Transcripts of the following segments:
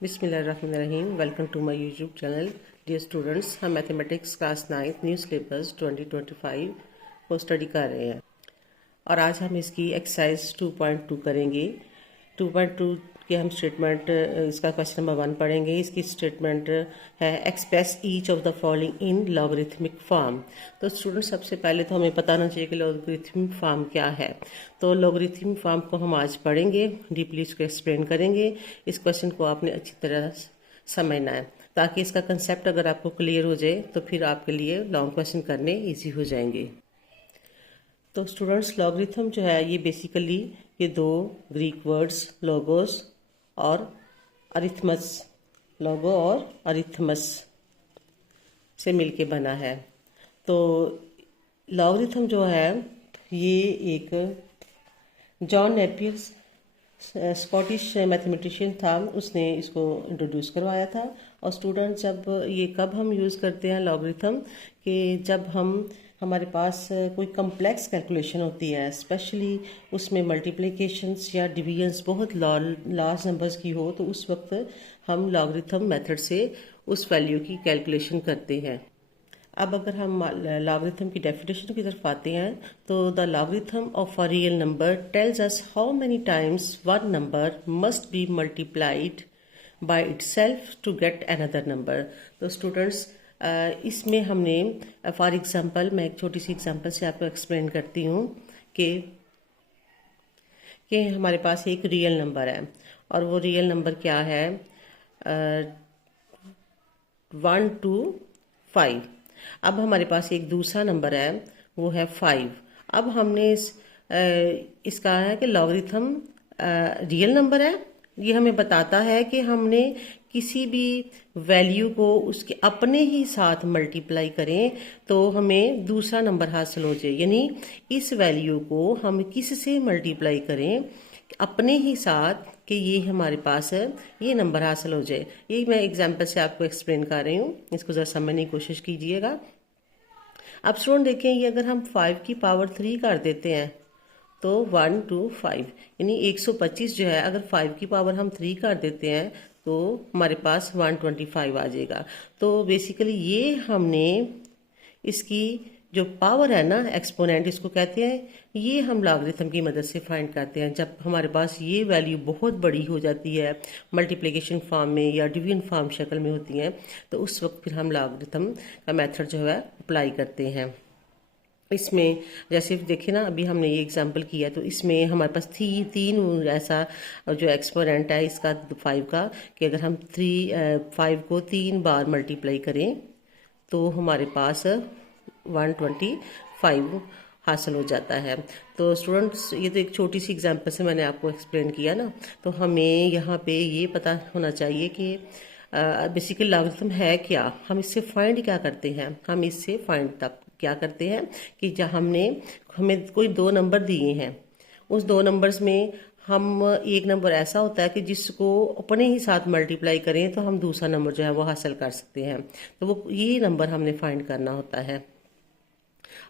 बिस्मिल्लाहिर्रहमानिर्रहीम। Welcome to my YouTube channel. Dear students, हम mathematics class 9 new syllabus 2025 को study कर रहे हैं और आज हम इसकी एक्सरसाइज 2.2 करेंगे। 2.2 के हम स्टेटमेंट, इसका क्वेश्चन नंबर 1 पढ़ेंगे। इसकी स्टेटमेंट है express each of the following in logarithmic form. तो स्टूडेंट, सबसे पहले तो हमें पता होना चाहिए कि लॉगरिथमिक फॉर्म क्या है। तो लॉगरिथमिक फॉर्म को हम आज पढ़ेंगे, डीपली इसको एक्सप्लेन करेंगे। इस क्वेश्चन को आपने अच्छी तरह समझना है ताकि इसका कंसेप्ट अगर आपको क्लियर हो जाए तो फिर आपके लिए लॉन्ग क्वेश्चन करने ईजी हो जाएंगे। तो स्टूडेंट्स, लॉगरिथम जो है ये बेसिकली ये दो ग्रीक वर्ड्स लोगोस और अरिथमस, लोगो और अरिथमस से मिलके बना है। तो लॉगरिथम जो है ये एक जॉन नेपियर स्कॉटिश मैथमेटिशियन था, उसने इसको इंट्रोड्यूस करवाया था। और स्टूडेंट, जब ये कब हम यूज़ करते हैं लॉगरिथम कि जब हमारे पास कोई कम्प्लेक्स कैलकुलेशन होती है, स्पेशली उसमें मल्टीप्लिकेशंस या डिवीजन्स बहुत लार्ज नंबर्स की हो, तो उस वक्त हम लॉगरिथम मेथड से उस वैल्यू की कैलकुलेशन करते हैं। अब अगर हम लॉगरिथम की डेफिनेशन की तरफ आते हैं तो the logarithm of a real number tells us how many times one number must be multiplied by itself to get another number. तो स्टूडेंट्स, इसमें हमने फॉर एग्जांपल, मैं एक छोटी सी एग्जांपल से आपको एक्सप्लेन करती हूँ कि हमारे पास एक रियल नंबर है और वो रियल नंबर क्या है, 1 to 5। अब हमारे पास एक दूसरा नंबर है, वो है 5। अब हमने इसका है कि लॉगरिथम रियल नंबर है, ये हमें बताता है कि हमने किसी भी वैल्यू को उसके अपने ही साथ मल्टीप्लाई करें तो हमें दूसरा नंबर हासिल हो जाए। यानी इस वैल्यू को हम किससे मल्टीप्लाई करें अपने ही साथ कि ये हमारे पास ये नंबर हासिल हो जाए। यही मैं एग्जांपल से आपको एक्सप्लेन कर रही हूँ, इसको ज़रा समझने की कोशिश कीजिएगा। अब स्टूडेंट देखें, ये अगर हम 5 की पावर 3 कर देते हैं तो 1 to 5 यानी 125 जो है, अगर 5 की पावर हम 3 कर देते हैं तो हमारे पास 125 आ जाएगा। तो बेसिकली ये हमने इसकी जो पावर है ना, एक्सपोनेंट इसको कहते हैं, ये हम लॉगरिथम की मदद से फाइंड करते हैं। जब हमारे पास ये वैल्यू बहुत बड़ी हो जाती है, मल्टीप्लिकेशन फॉर्म में या डिवीजन फॉर्म शक्ल में होती हैं, तो उस वक्त फिर हम लॉगरिथम का मेथड जो है अप्लाई करते हैं। इसमें जैसे देखिए ना, अभी हमने ये एग्जांपल किया तो इसमें हमारे पास तीन ऐसा जो एक्सपोनेंट है इसका 5 का, कि अगर हम 5 को 3 बार मल्टीप्लाई करें तो हमारे पास 125 हासिल हो जाता है। तो स्टूडेंट्स, ये तो एक छोटी सी एग्जांपल से मैंने आपको एक्सप्लेन किया ना। तो हमें यहाँ पे ये पता होना चाहिए कि बेसिकली लॉगरिथम है क्या, हम इससे फाइंड क्या करते हैं। हम इससे फाइंड तब क्या करते हैं कि जब हमें कोई दो नंबर दिए हैं, उस दो नंबर्स में हम एक नंबर ऐसा होता है कि जिसको अपने ही साथ मल्टीप्लाई करें तो हम दूसरा नंबर जो है वो हासिल कर सकते हैं। तो वो ये नंबर हमने फाइंड करना होता है।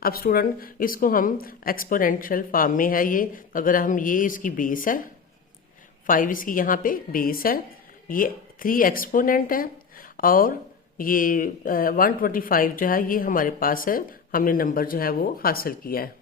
अब स्टूडेंट, इसको हम एक्सपोनेंशियल फॉर्म में है ये, अगर हम ये इसकी बेस है 5, इसकी यहाँ पे बेस है, ये 3 एक्सपोनेंट है और ये 125 जो है ये हमारे पास है, हमने नंबर जो है वो हासिल किया है।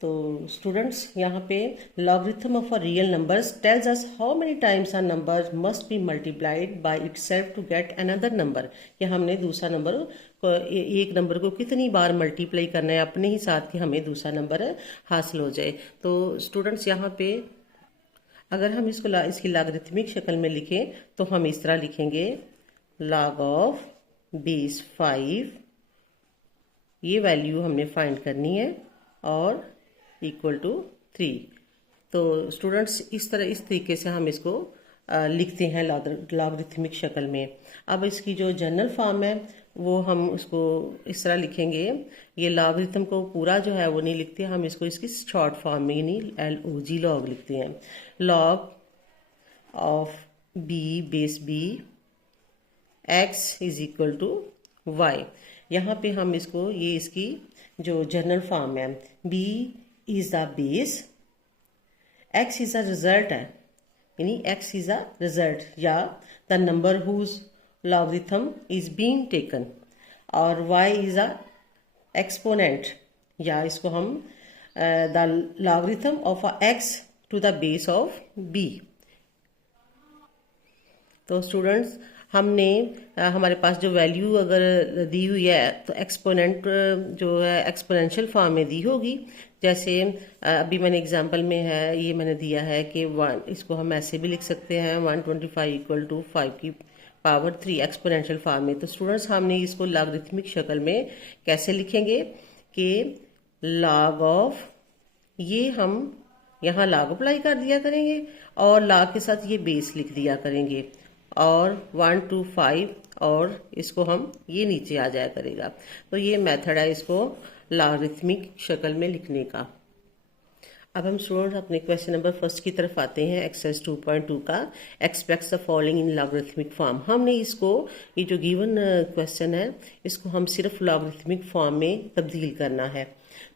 तो स्टूडेंट्स, यहाँ पे logarithm of a real numbers tells us how many times a number must be multiplied by itself to get another number, कि हमने दूसरा नंबर एक नंबर को कितनी बार मल्टीप्लाई करना है अपने ही साथ कि हमें दूसरा नंबर हासिल हो जाए। तो स्टूडेंट्स, यहाँ पे अगर हम इसकी लॉगरिथमिक शक्ल में लिखें तो हम इस तरह लिखेंगे, log ऑफ बेस 5, ये वैल्यू हमने फाइंड करनी है, और इक्वल टू 3। तो स्टूडेंट्स, इस तरीके से हम इसको लिखते हैं लॉगरिथमिक शक्ल में। अब इसकी जो जनरल फॉर्म है वो हम उसको इस तरह लिखेंगे। ये लॉगरिथम को पूरा जो है वो नहीं लिखते, हम इसको इसकी शॉर्ट फॉर्म में यानी LOG लॉग लिखते हैं। Log of b base b x is equal to y। यहाँ पे हम इसको, ये इसकी जो जनरल फॉर्म है, b is the base, x is the result है, यानी x इज अ रिजल्ट या the number whose logarithm is being taken, और y इज अ एक्सपोनेंट, या इसको हम the logarithm of a x to the base of b। तो students हमने हमारे पास जो वैल्यू अगर दी हुई है तो एक्सपोनेंट जो है एक्सपोनेंशियल फॉर्म में दी होगी। जैसे अभी मैंने एग्जांपल में है ये मैंने दिया है कि 1, इसको हम ऐसे भी लिख सकते हैं 125 इक्वल टू 5 की पावर 3 एक्सपोनेंशियल फॉर्म में। तो स्टूडेंट्स हमने इसको लॉगरिथमिक शक्ल में कैसे लिखेंगे कि लॉग ऑफ, ये हम यहाँ लॉग अप्लाई कर दिया करेंगे और लॉग के साथ ये बेस लिख दिया करेंगे, और 1 to 5 और इसको हम ये नीचे आ जाया करेगा। तो ये मेथड है इसको लॉगरिथमिक शक्ल में लिखने का। अब हम स्टूडेंट्स अपने क्वेश्चन नंबर फर्स्ट की तरफ आते हैं, एक्सरसाइज 2.2 का express the following in logarithmic form. हमने इसको, ये जो गिवन क्वेश्चन है इसको हम सिर्फ लॉगरिथमिक फॉर्म में तब्दील करना है।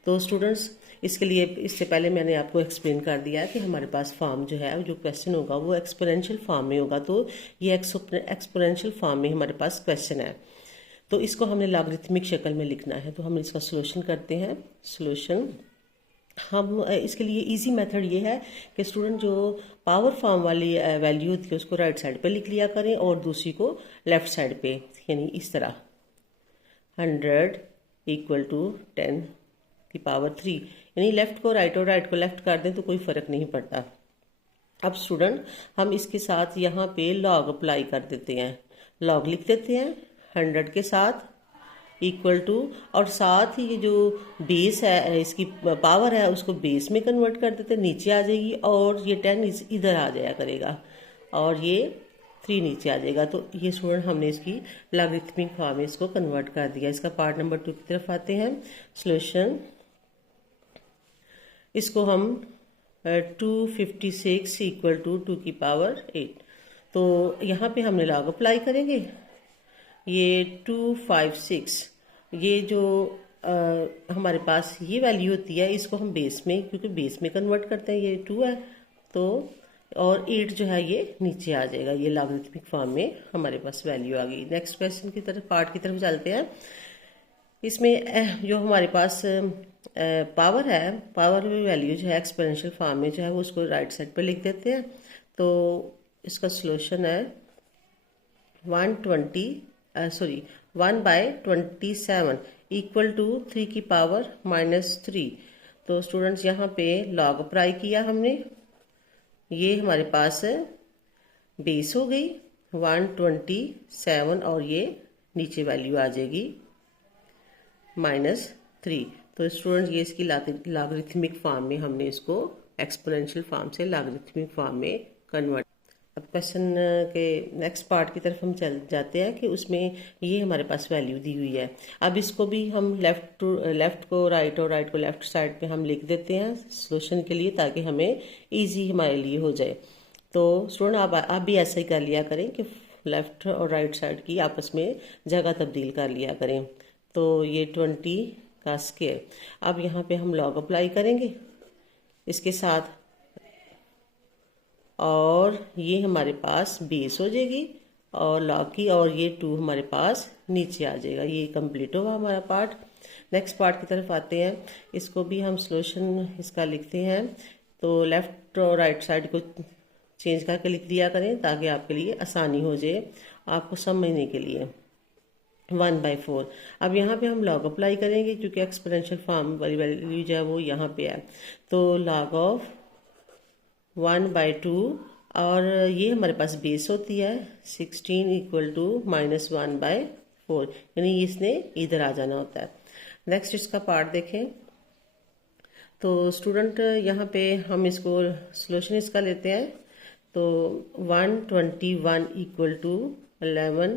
तो स्टूडेंट्स इसके लिए, इससे पहले मैंने आपको एक्सप्लेन कर दिया है कि हमारे पास फॉर्म जो है, जो क्वेश्चन होगा वो एक्सपोनेंशियल फॉर्म में होगा। तो ये एक्सपोनेंशियल फॉर्म में हमारे पास क्वेश्चन है, तो इसको हमने लॉगरिथमिक शक्ल में लिखना है। तो हम इसका सोल्यूशन करते हैं। सोल्यूशन हम इसके लिए इजी मेथड ये है कि स्टूडेंट जो पावर फॉर्म वाली वैल्यू होती है उसको राइट साइड पे लिख लिया करें और दूसरी को लेफ्ट साइड पे, यानी इस तरह 100 इक्वल टू 10 की पावर 3, यानी लेफ्ट को राइट और राइट को लेफ्ट कर दें तो कोई फर्क नहीं पड़ता। अब स्टूडेंट हम इसके साथ यहाँ पे लॉग अप्लाई कर देते हैं, लॉग लिख देते हैं 100 के साथ इक्वल टू, और साथ ही ये जो बेस है इसकी पावर है उसको बेस में कन्वर्ट कर देते हैं, नीचे आ जाएगी, और ये 10 इधर आ जाया करेगा और ये 3 नीचे आ जाएगा। तो ये स्टूडेंट हमने इसकी लॉगरिथमिक फॉर्म में इसको कन्वर्ट कर दिया। इसका पार्ट नंबर 2 की तरफ आते हैं। सोल्यूशन, इसको हम 256 इक्वल टू 2 की पावर 8, तो यहाँ पे हमने लॉग अप्लाई करेंगे। ये 256, ये जो हमारे पास ये वैल्यू होती है इसको हम बेस में, क्योंकि बेस में कन्वर्ट करते हैं, ये 2 है तो, और 8 जो है ये नीचे आ जाएगा। ये लॉगरिथमिक फॉर्म में हमारे पास वैल्यू आ गई। नेक्स्ट क्वेश्चन की तरफ, पार्ट की तरफ चलते हैं। इसमें जो हमारे पास पावर है, पावर वैल्यू जो है एक्सपोनेंशियल फॉर्म में जो है वो उसको राइट साइड पर लिख देते हैं। तो इसका सोल्यूशन है 1/27 इक्वल टू 3 की पावर -3। तो स्टूडेंट्स यहाँ पे लॉग अप्लाई किया हमने, ये हमारे पास बेस हो गई 127 और ये नीचे वैल्यू आ जाएगी -3। तो स्टूडेंट्स ये इसकी लॉगरिथमिक फॉर्म में हमने इसको एक्सपोनेंशियल फॉर्म से लॉगरिथमिक फॉर्म में कन्वर्ट। अब क्वेश्चन के नेक्स्ट पार्ट की तरफ हम चल जाते हैं कि उसमें ये हमारे पास वैल्यू दी हुई है। अब इसको भी हम लेफ्ट को राइट और राइट को लेफ्ट साइड पे हम लिख देते हैं सोल्यूशन के लिए, ताकि हमें इजी हमारे लिए हो जाए। तो स्टूडेंट आप भी ऐसा ही कर लिया करें कि लेफ्ट और राइट साइड की आपस में जगह तब्दील कर लिया करें। तो ये 20 का स्क्वायर, अब यहाँ पे हम लॉग अप्लाई करेंगे इसके साथ, और ये हमारे पास बेस हो जाएगी और लॉग की, और ये 2 हमारे पास नीचे आ जाएगा। ये कंप्लीट होगा हमारा पार्ट। नेक्स्ट पार्ट की तरफ आते हैं। इसको भी हम सोल्यूशन इसका लिखते हैं। तो लेफ्ट और राइट साइड को चेंज करके लिख दिया करें ताकि आपके लिए आसानी हो जाए आपको समझने के लिए। 1/4। अब यहाँ पे हम लॉग अप्लाई करेंगे क्योंकि एक्सपोनेंशियल फॉर्म वाली वैल्यू जो है वो यहाँ पे है। तो लॉग ऑफ 1/2, और ये हमारे पास बेस होती है 16 इक्वल टू -1/4, यानी इसने इधर आ जाना होता है। नेक्स्ट इसका पार्ट देखें। तो स्टूडेंट यहाँ पे हम इसको सोल्यूशन इसका लेते हैं। तो 121 इक्वल टू 11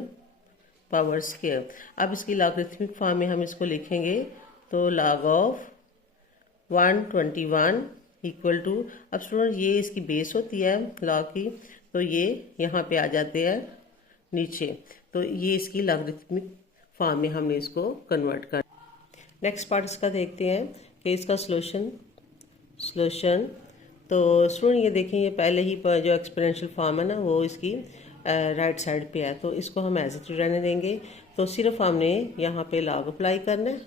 पावर स्क्वायर। अब इसकी लॉगरिथमिक फॉर्म में हम इसको लिखेंगे। तो लॉग ऑफ 121 इक्वल टू, अब स्टूडेंट ये इसकी बेस होती है लॉग की, तो ये यहाँ पे आ जाते हैं नीचे। तो ये इसकी लॉगरिथमिक फॉर्म में हमने इसको कन्वर्ट कर। नेक्स्ट पार्ट इसका देखते हैं कि इसका सोल्यूशन। तो स्टूडेंट ये देखें, ये पहले ही जो एक्सपोनेंशियल फॉर्म है ना वो इसकी राइट साइड पे है, तो इसको हम एज इट रहने देंगे। तो सिर्फ हमने यहाँ पे लॉग अप्लाई करना है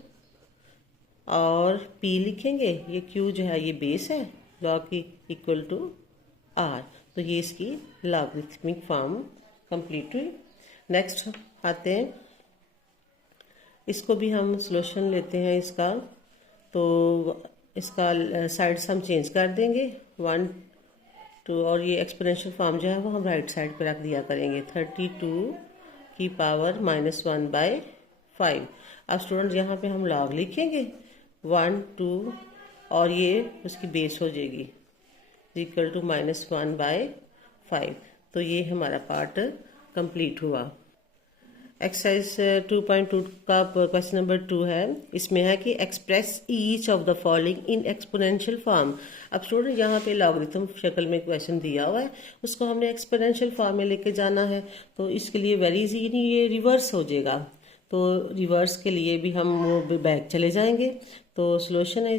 और P लिखेंगे। ये Q जो है ये बेस है, लॉग की इक्वल टू R, तो ये इसकी लॉगरिथमिक फॉर्म कंप्लीट हुई। नेक्स्ट आते हैं, इसको भी हम सॉल्यूशन लेते हैं इसका। तो इसका साइड्स हम चेंज कर देंगे 1 2, और ये एक्सपोनेंशियल फॉर्म जो है वो हम राइट साइड पे रख दिया करेंगे। 32 की पावर -1/5। अब स्टूडेंट यहाँ पे हम लॉग लिखेंगे 1 2 और ये उसकी बेस हो जाएगी इक्वल टू -1/5। तो ये हमारा पार्ट कंप्लीट हुआ। एक्सरसाइज 2.2 का क्वेश्चन नंबर 2 है। इसमें है कि express each of the following in exponential form. अब स्टूडेंट यहाँ पे लॉगरिथम शक्ल में क्वेश्चन दिया हुआ है, उसको हमने एक्सपोनेंशियल फॉर्म में लेके जाना है। तो इसके लिए वेरी इजी, ये रिवर्स हो जाएगा। तो रिवर्स के लिए भी हम वो बैक चले जाएंगे। तो सॉल्यूशन है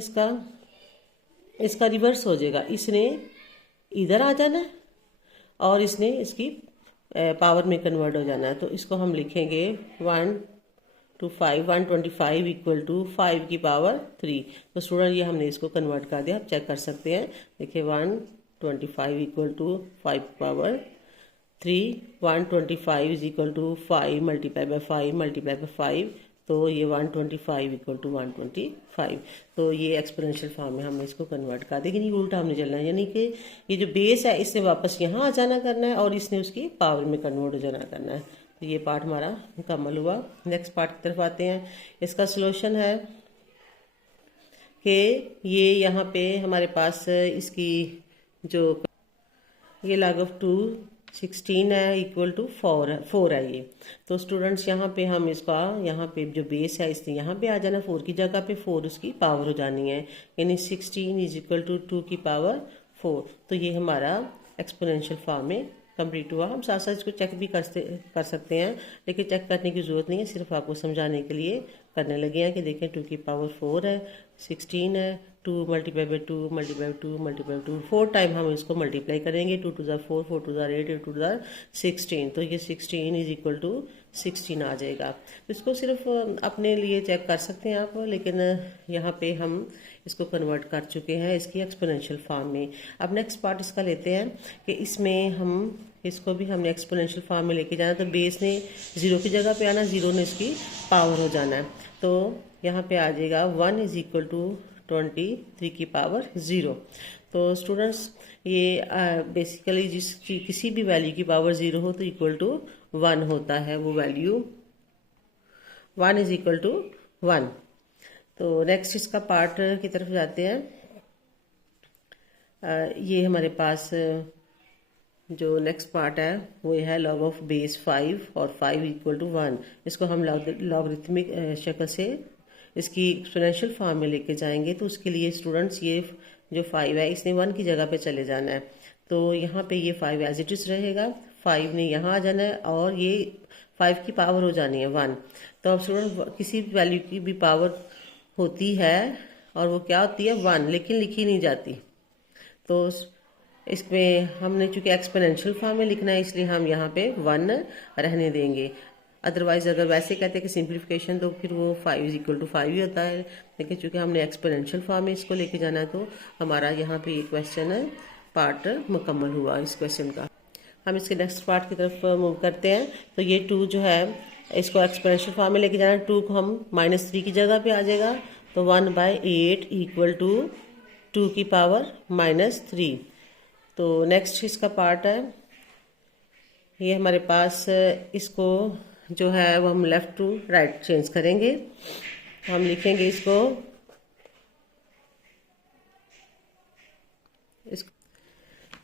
इसका रिवर्स हो जाएगा। इसने इधर आ जाना है और इसने इसकी पावर में कन्वर्ट हो जाना है। तो इसको हम लिखेंगे 1 to 5 125 इक्वल टू 5 की पावर 3। तो स्टूडेंट ये हमने इसको कन्वर्ट कर दिया, आप चेक कर सकते हैं। देखिए 125 equal to 5 power 3, 125 is equal to 5 multiply by 5 multiply by 5, तो ये 125 इक्वल टू 125। तो ये एक्सपोनेंशियल फॉर्म में हमने इसको कन्वर्ट कर दिया, लेकिन उल्टा हमने चलना है, यानी कि ये जो बेस है इसने वापस यहाँ आ जाना करना है और इसने उसकी पावर में कन्वर्ट हो जाना करना है। तो ये पार्ट हमारा मुकम्मल हुआ। नेक्स्ट पार्ट की तरफ आते हैं। इसका सॉल्यूशन है कि ये यहाँ पे हमारे पास इसकी जो ये log ऑफ 2 16 है इक्वल टू 4 है ये। तो स्टूडेंट्स यहाँ पे हम इसका यहाँ पे जो बेस है इसने यहाँ पे आ जाना, 4 की जगह पे 4 उसकी पावर हो जानी है, यानी 16 इज इक्वल टू 2 की पावर 4। तो ये हमारा एक्सपोनेंशियल फॉर्म में कंप्लीट हुआ। हम साथ साथ इसको चेक भी कर सकते हैं, लेकिन चेक करने की ज़रूरत नहीं है, सिर्फ आपको समझाने के लिए करने लगे हैं कि देखें 2 की पावर 4 है, 16 है, 2 multiply by 2 multiply by 2 multiply by 2, 4 time हम इसको मल्टीप्लाई करेंगे। 2 to the 4, 4 to the 8, 8 to the 16, तो ये 16 इज इक्वल टू 16 आ जाएगा। इसको सिर्फ अपने लिए चेक कर सकते हैं आप, लेकिन यहाँ पे हम इसको कन्वर्ट कर चुके हैं इसकी एक्सपोनेंशियल फॉर्म में। अब नेक्स्ट पार्ट इसका लेते हैं कि इसमें हम इसको भी हमने एक्सपोनेंशियल फॉर्म में लेके जाना। तो बेस ने 0 की जगह पे आना, 0 ने इसकी पावर हो जाना है। तो यहाँ पे आ जाएगा 1 इज इक्वल टू 23 की पावर 0। तो स्टूडेंट्स ये बेसिकली किसी भी वैल्यू की पावर 0 हो तो इक्वल टू 1 होता है, वो वैल्यू 1 इज इक्वल टू 1। तो नेक्स्ट इसका पार्ट की तरफ जाते हैं। ये हमारे पास जो नेक्स्ट पार्ट है वो है log ऑफ बेस 5 और 5 इक्वल टू 1। इसको हम लॉगरिथमिक शक्ल से इसकी एक्सपोनेंशियल फॉर्म में लेके जाएंगे। तो उसके लिए स्टूडेंट्स ये जो 5 है इसने 1 की जगह पे चले जाना है। तो यहाँ पे ये 5 एज इट इज रहेगा, 5 ने यहाँ आ जाना है और ये 5 की पावर हो जानी है 1। तो अब स्टूडेंट किसी भी वैल्यू की भी पावर होती है और वो क्या होती है 1, लेकिन लिखी नहीं जाती। तो इसमें हमने चूंकि एक्सपोनेंशियल फॉर्म में लिखना है इसलिए हम यहाँ पे 1 रहने देंगे। अदरवाइज अगर वैसे कहते हैं कि सिंप्लीफिकेशन तो फिर वो 5 इज इक्वल टू 5 ही होता है, लेकिन चूंकि हमने एक्सपोनेंशियल फॉर्म में इसको लेके जाना है तो हमारा यहाँ पे ये क्वेश्चन है पार्ट मुकम्मल हुआ इस क्वेश्चन का। हम इसके नेक्स्ट पार्ट की तरफ मूव करते हैं। तो ये 2 जो है इसको एक्सपोनेंशियल फॉर्म में लेके जाना है। 2 को हम -3 की जगह पे आ जाएगा, तो 1/8 इक्वल टू 2 की पावर -3। तो नेक्स्ट इसका पार्ट है, ये हमारे पास इसको जो है वो हम लेफ्ट टू राइट चेंज करेंगे। हम लिखेंगे इसको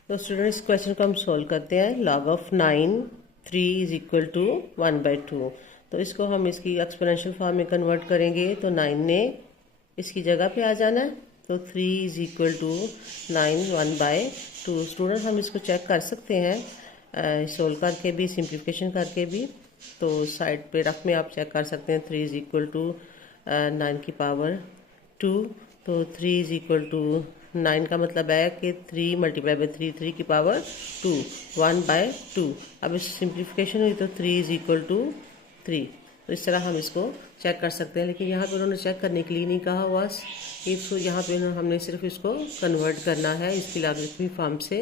तो स्टूडेंट इस क्वेश्चन को हम सोल्व करते हैं। log of 9 3 is equal to 1/2। तो इसको हम इसकी एक्सपोनेंशियल फॉर्म में कन्वर्ट करेंगे। तो 9 ने इसकी जगह पे आ जाना है, तो 3 इज इक्वल टू 9 1/2। स्टूडेंट हम इसको चेक कर सकते हैं सोल्व करके भी, सिंप्लीफिकेशन करके भी। तो साइड पे रफ में आप चेक कर सकते हैं 3 इज इक्वल टू 9 की पावर 2। तो 3 इज इक्वल टू 9 का मतलब है कि 3 मल्टीप्लाई बाई 3, 3 की पावर 2, 1/2। अब इस सिंप्लीफिकेशन हुई तो 3 इज इक्वल टू 3। तो इस तरह हम इसको चेक कर सकते हैं, लेकिन यहाँ पे उन्होंने चेक करने के लिए नहीं कहा हुआ। इसको यहाँ पे हमने सिर्फ इसको कन्वर्ट करना है इसकी लॉगरिथमिक फॉर्म से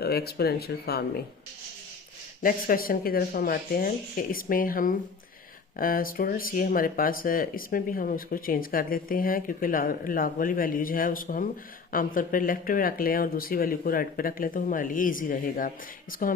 एक्सपोनेंशियल फॉर्म में। नेक्स्ट क्वेश्चन की तरफ हम आते हैं कि इसमें हम स्टूडेंट्स ये हमारे पास इसमें भी हम इसको चेंज कर लेते हैं, क्योंकि लॉग वाली वैल्यू जो है उसको हम आमतौर पर लेफ्ट पे रख लें और दूसरी वैल्यू को राइट पे रख लें तो हमारे लिए इजी रहेगा। इसको हम